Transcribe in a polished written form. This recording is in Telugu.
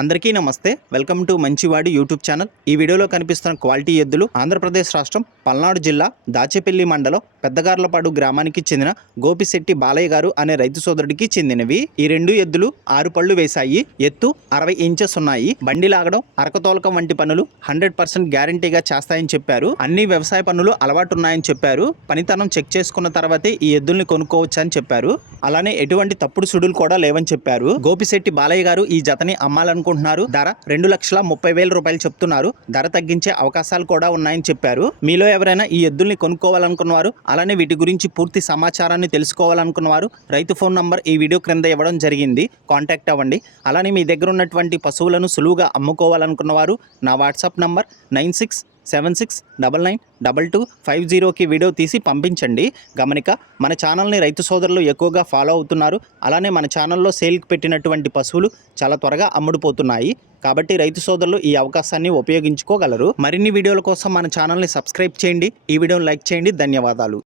అందరికీ నమస్తే. వెల్కమ్ టు మంచివాడి యూట్యూబ్ ఛానల్. ఈ వీడియోలో కనిపిస్తున్న క్వాలిటీ ఎద్దులు ఆంధ్రప్రదేశ్ రాష్ట్రం పల్నాడు జిల్లా దాచేపల్లి మండలం పెద్దగార్లపాడు గ్రామానికి చెందిన గోపిశెట్టి బాలయ్య గారు అనే రైతు సోదరుడికి చెందినవి. ఈ రెండు ఎద్దులు 6 పళ్ళు వేశాయి. ఎత్తు 60 ఇంచెస్ ఉన్నాయి. బండి లాగడం, అరకతోలకం వంటి పనులు 100% గ్యారంటీగా చేస్తాయని చెప్పారు. అన్ని వ్యవసాయ పనులు అలవాటున్నాయని చెప్పారు. పనితనం చెక్ చేసుకున్న తర్వాతే ఈ ఎద్దుల్ని కొనుక్కోవచ్చు అని చెప్పారు. అలానే ఎటువంటి తప్పుడు సుడులు కూడా లేవని చెప్పారు. గోపిశెట్టి బాలయ్య గారు ఈ జతని అమ్మాలనుకుంటున్నారు. ధర 2,30,000 రూపాయలు చెప్తున్నారు. ధర తగ్గించే అవకాశాలు కూడా ఉన్నాయని చెప్పారు. మీలో ఎవరైనా ఈ ఎద్దుల్ని కొనుక్కోవాలనుకున్నవారు, అలానే వీటి గురించి పూర్తి సమాచారాన్ని తెలుసుకోవాలనుకున్నవారు రైతు ఫోన్ నంబర్ ఈ వీడియో క్రింద ఇవ్వడం జరిగింది. కాంటాక్ట్ అవ్వండి. అలానే మీ దగ్గర ఉన్నటువంటి పశువులను సులువుగా అమ్ముకోవాలనుకున్నవారు నా వాట్సాప్ నంబర్ 9676999250కి వీడియో తీసి పంపించండి. గమనిక, మన ఛానల్ని రైతు సోదరులు ఎక్కువగా ఫాలో అవుతున్నారు. అలానే మన ఛానల్లో సేల్కి పెట్టినటువంటి పశువులు చాలా త్వరగా అమ్ముడుపోతున్నాయి. కాబట్టి రైతు సోదరులు ఈ అవకాశాన్ని ఉపయోగించుకోగలరు. మరిన్ని వీడియోల కోసం మన ఛానల్ని సబ్స్క్రైబ్ చేయండి. ఈ వీడియోని లైక్ చేయండి. ధన్యవాదాలు.